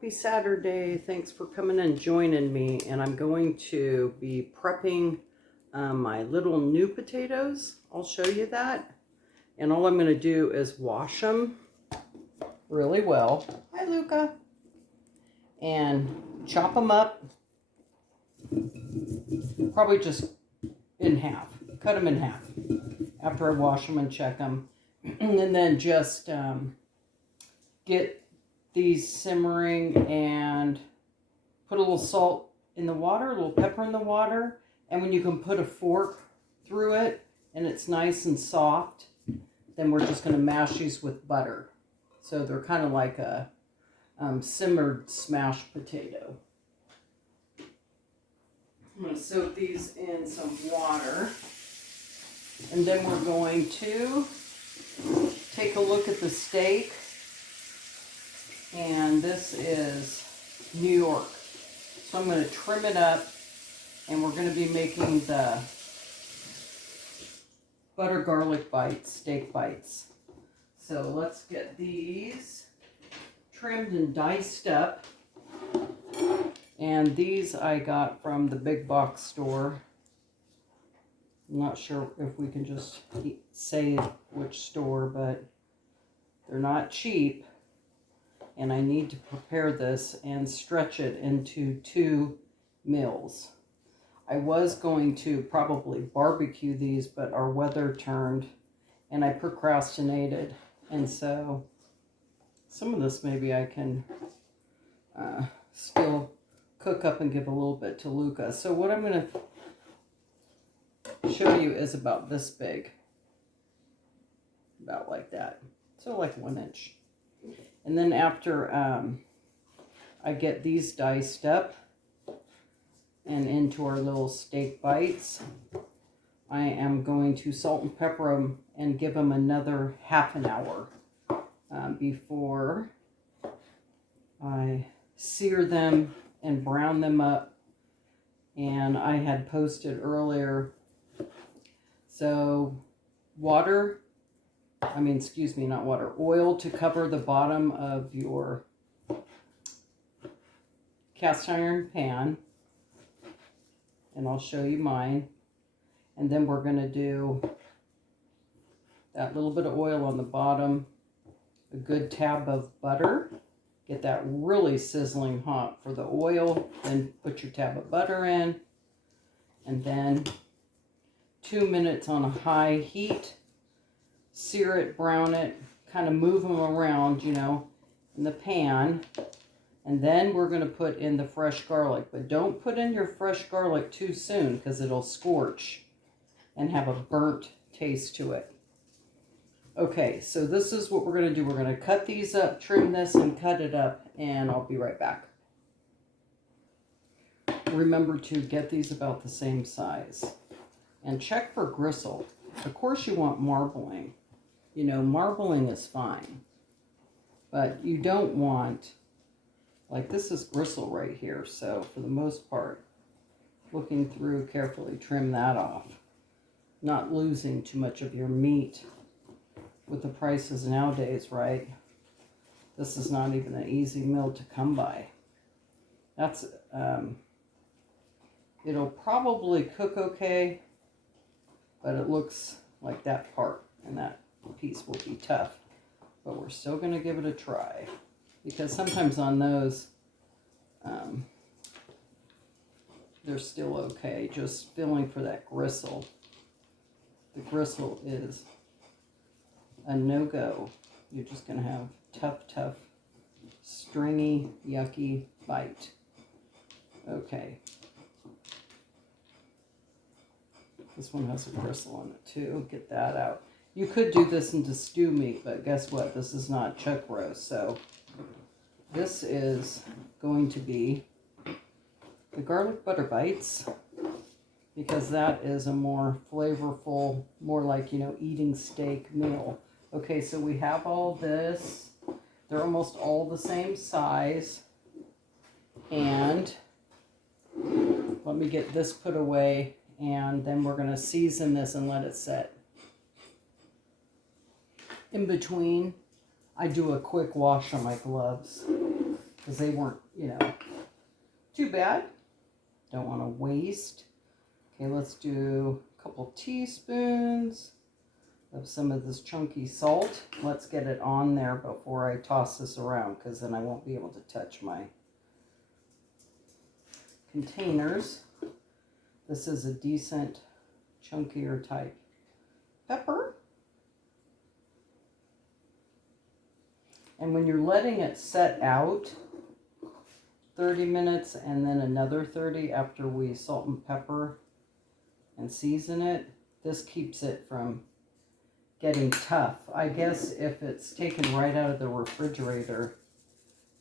Happy Saturday. Thanks for coming and joining me. And I'm going to be prepping my little new potatoes. I'll show you that. And all I'm going to do is wash them really well. Hi, Luca. And chop them up. Probably just in half. Cut them in half after I wash them and check them. And then just get these simmering and put a little salt in the water, a little pepper in the water, and when you can put a fork through it and it's nice and soft, then we're just going to mash these with butter. So they're kind of like a simmered smashed potato. I'm going to soak these in some water, and then we're going to take a look at the steak. And this is New York. So I'm going to trim it up, and we're going to be making the butter garlic bites, steak bites. So let's get these trimmed and diced up. And these I got from the big box store. I'm not sure if we can just say which store, but they're not cheap. And I need to prepare this and stretch it into 2 meals. I was going to probably barbecue these, but our weather turned and I procrastinated. And so some of this maybe I can still cook up and give a little bit to Luca. So what I'm going to show you is about this big. About like that. So like 1 inch. And then after I get these diced up and into our little steak bites, I am going to salt and pepper them and give them another half an hour before I sear them and brown them up. And I had posted earlier, so oil to cover the bottom of your cast iron pan. And I'll show you mine. And then we're going to do that little bit of oil on the bottom, a good tab of butter. Get that really sizzling hot for the oil. Then put your tab of butter in. And then 2 minutes on a high heat. Sear it, brown it, kind of move them around, you know, in the pan. And then we're going to put in the fresh garlic. But don't put in your fresh garlic too soon because it'll scorch and have a burnt taste to it. Okay, so this is what we're going to do. We're going to cut these up, trim this, and cut it up, and I'll be right back. Remember to get these about the same size. And check for gristle. Of course you want marbling. You know, marbling is fine. But you don't want, like this is gristle right here. So for the most part, looking through carefully, trim that off. Not losing too much of your meat with the prices nowadays, right? This is not even an easy meal to come by. That's, it'll probably cook okay, but it looks like that part and that piece will be tough. But we're still going to give it a try. Because sometimes on those, they're still okay. Just feeling for that gristle. The gristle is a no-go. You're just going to have tough, stringy, yucky bite. Okay. This one has a bristle on it too. Get that out. You could do this into stew meat, but guess what? This is not chuck roast. So this is going to be the garlic butter bites because that is a more flavorful, more like, you know, eating steak meal. Okay, so we have all this. They're almost all the same size. And let me get this put away. And then we're going to season this and let it set. In between, I do a quick wash on my gloves because they weren't, you know, too bad. Don't want to waste. Okay, let's do a couple teaspoons of some of this chunky salt. Let's get it on there before I toss this around, because then I won't be able to touch my containers. This is a decent chunkier type pepper. And when you're letting it set out 30 minutes and then another 30 after we salt and pepper and season it, this keeps it from getting tough. I guess if it's taken right out of the refrigerator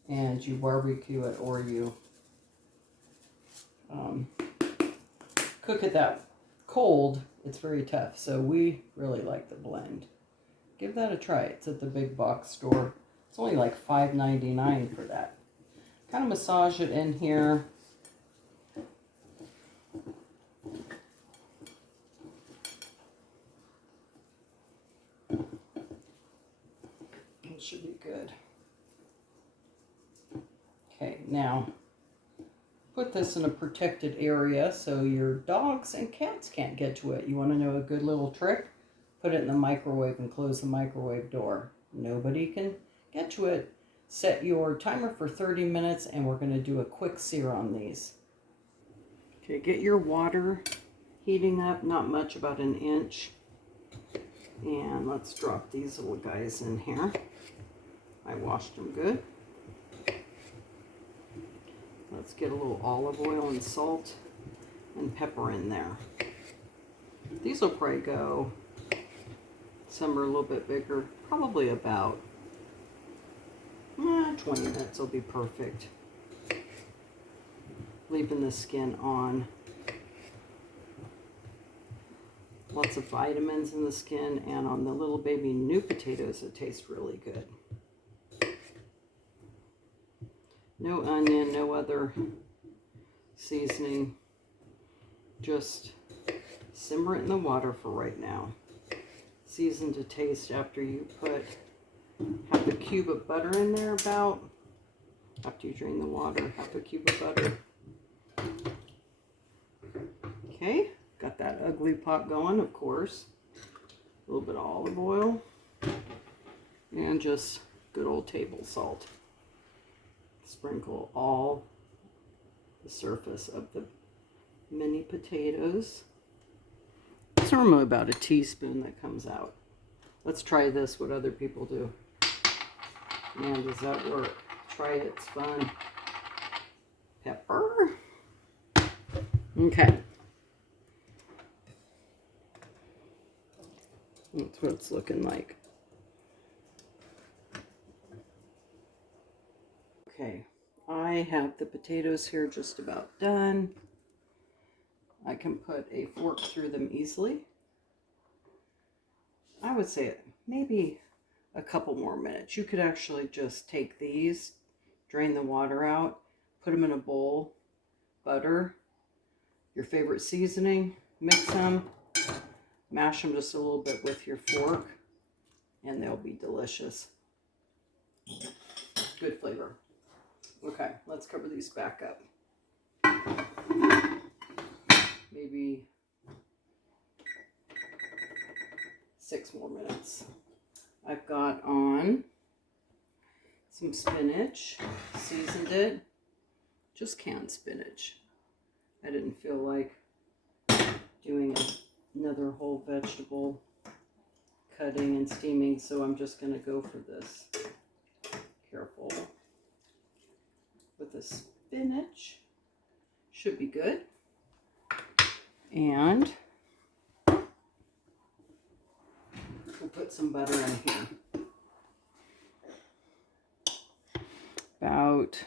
and you barbecue it or you cook it that cold, it's very tough. So we really like the blend. Give that a try. It's at the big box store. It's only like $5.99 for that. Kind of massage it in here. It should be good. Okay, now put this in a protected area so your dogs and cats can't get to it. You want to know a good little trick? Put it in the microwave and close the microwave door. Nobody can get to it. Set your timer for 30 minutes and we're going to do a quick sear on these. Okay, get your water heating up, not much, about an inch. And let's drop these little guys in here. I washed them good. Let's get a little olive oil and salt and pepper in there. These will probably go, some are a little bit bigger, probably about 20 minutes will be perfect. Leaving the skin on. Lots of vitamins in the skin, and on the little baby new potatoes it tastes really good. No onion, no other seasoning. Just simmer it in the water for right now. Season to taste after you put half a cube of butter in there, about after you drain the water, half a cube of butter. Okay, got that ugly pot going, of course. A little bit of olive oil and just good old table salt. Sprinkle all the surface of the mini potatoes. It's normally about a teaspoon that comes out. Let's try this, what other people do. Man, does that work? Try it, it's fun. Pepper. Okay. That's what it's looking like. Okay, I have the potatoes here just about done. I can put a fork through them easily. I would say maybe a couple more minutes. You could actually just take these, drain the water out, put them in a bowl, butter, your favorite seasoning, mix them, mash them just a little bit with your fork, and they'll be delicious. Good flavor. Okay, let's cover these back up. Maybe 6 more minutes. I've got on some spinach, seasoned it, just canned spinach. I didn't feel like doing another whole vegetable cutting and steaming, so I'm just going to go for this. Careful with the spinach. Should be good. And we'll put some butter in here. About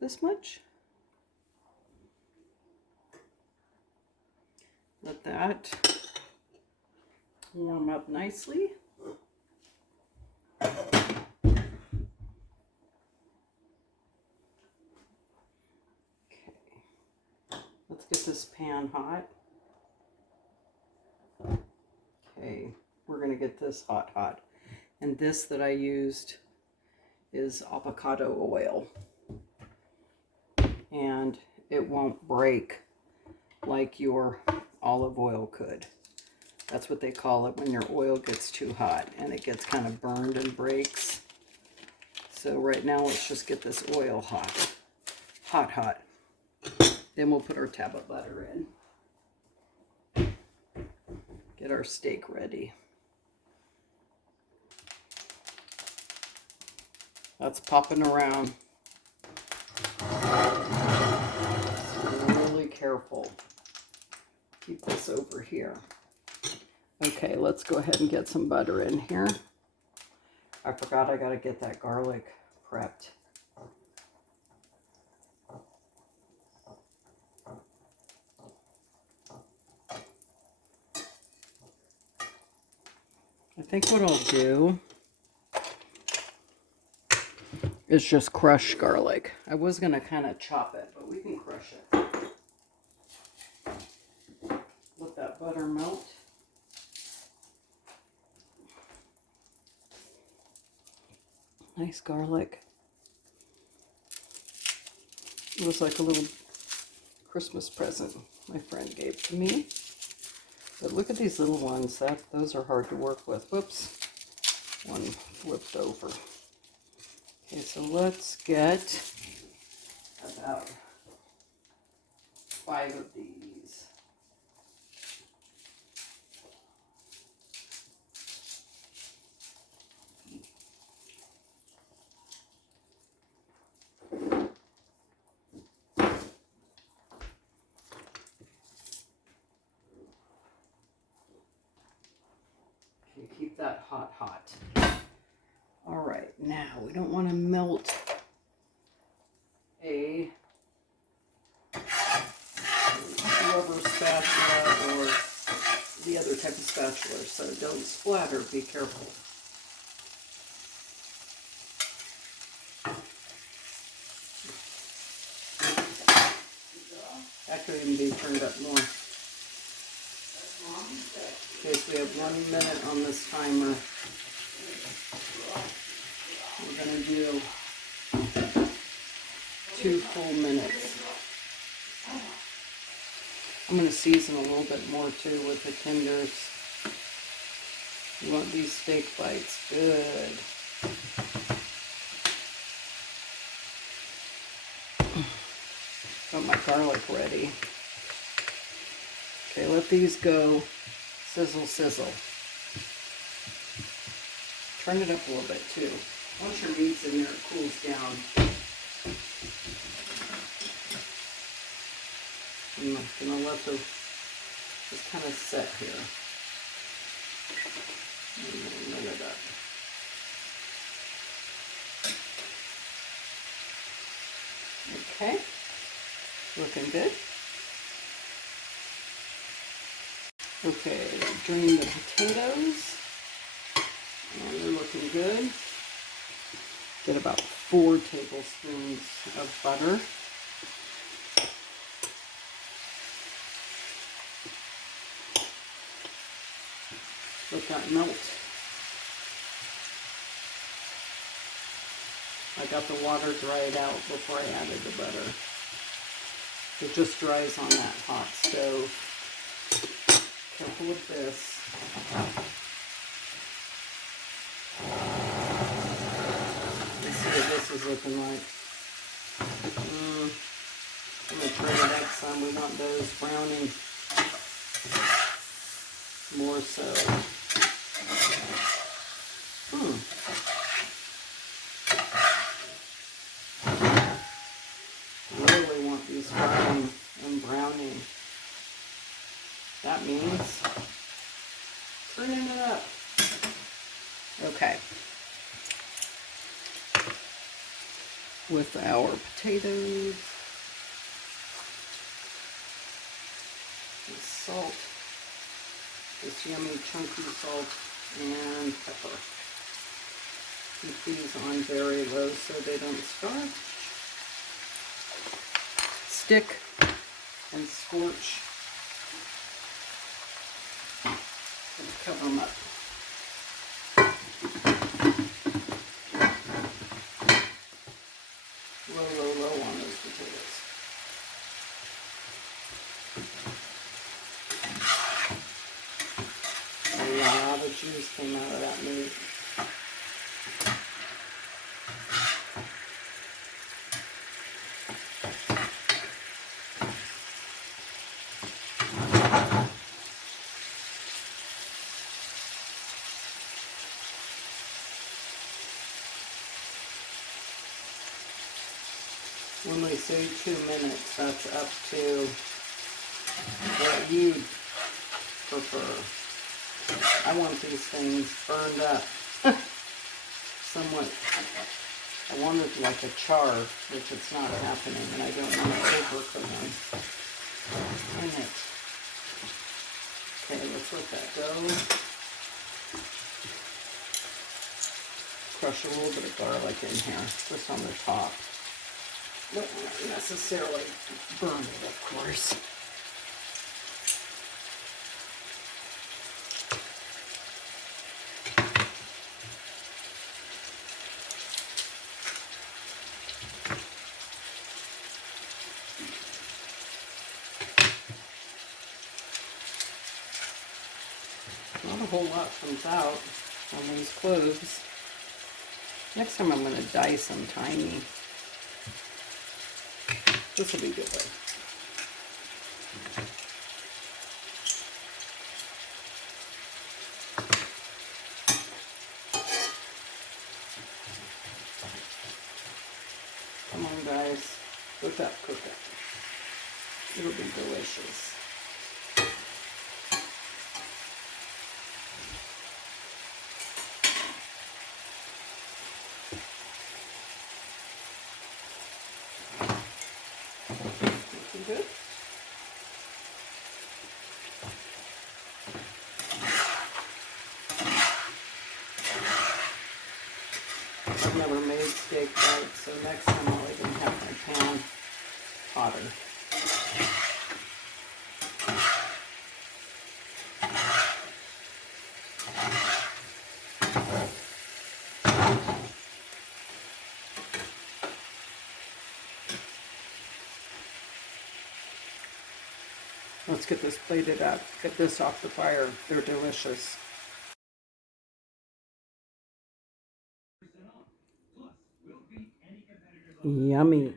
this much. Let that warm up nicely. Let's get this pan hot. Okay, we're going to get this hot. And this that I used is avocado oil. And it won't break like your olive oil could. That's what they call it when your oil gets too hot and it gets kind of burned and breaks. So right now, let's just get this oil hot. Hot. Then we'll put our tab of butter in. Get our steak ready. That's popping around. So really careful. Keep this over here. Okay, let's go ahead and get some butter in here. I forgot I gotta get that garlic prepped. I think what I'll do is just crush garlic. I was gonna kind of chop it, but we can crush it. Let that butter melt. Nice garlic. It was like a little Christmas present my friend gave to me. But look at these little ones. Those are hard to work with. Whoops. One flipped over. Okay, so let's get about 5 of these. Keep that hot. All right, now we don't want to melt a rubber spatula or the other type of spatula, so don't splatter, be careful. That could even be turned up more. Okay, so we have 1 minute on this timer. We're going to do 2 full minutes. I'm going to season a little bit more too with the tenders. You want these steak bites good. Got my garlic ready. Okay, let these go. Sizzle, sizzle. Turn it up a little bit too. Once your meat's in there, it cools down. I'm gonna let those just kind of set here. And then let it up. Okay, looking good. Okay, drain the potatoes. And they're looking good. Get about 4 tablespoons of butter. Let that melt. I got the water dried out before I added the butter. It just dries on that hot stove. Careful with this. Let's see what this is looking like. I'm going to turn it up some. We want those browning more so. Really want these frying and browning. That means turning it up. Okay. With our potatoes, the salt, this yummy chunky salt, and pepper. Keep these on very low so they don't starch. Stick and scorch. And cover them up. just came out of that meat. When we say 2 minutes, that's up to what you prefer. I want these things burned up somewhat. I want it like a char, which it's not happening, and I don't want to overcook them. Dang it. Okay, let's let that go. Crush a little bit of garlic in here, just on the top. Don't necessarily burn it, of course. Not a whole lot comes out on these cloves. Next time I'm going to dice them tiny. This will be good though. Come on guys, cook up, cook up. It'll be delicious. Looking good? I've never made steak right, so next time I'll even have my pan hotter. Let's get this plated up. Get this off the fire. They're delicious. Yummy.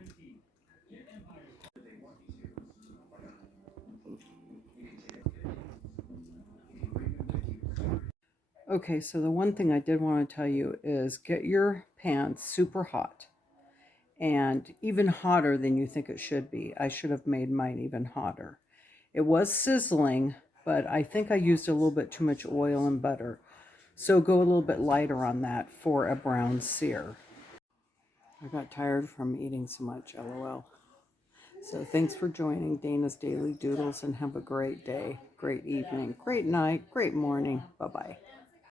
Okay, so the one thing I did want to tell you is get your pan super hot and even hotter than you think it should be. I should have made mine even hotter. It was sizzling, but I think I used a little bit too much oil and butter. So go a little bit lighter on that for a brown sear. I got tired from eating so much, LOL. So thanks for joining Dana's Daily Doodles and have a great day, great evening, great night, great morning. Bye-bye.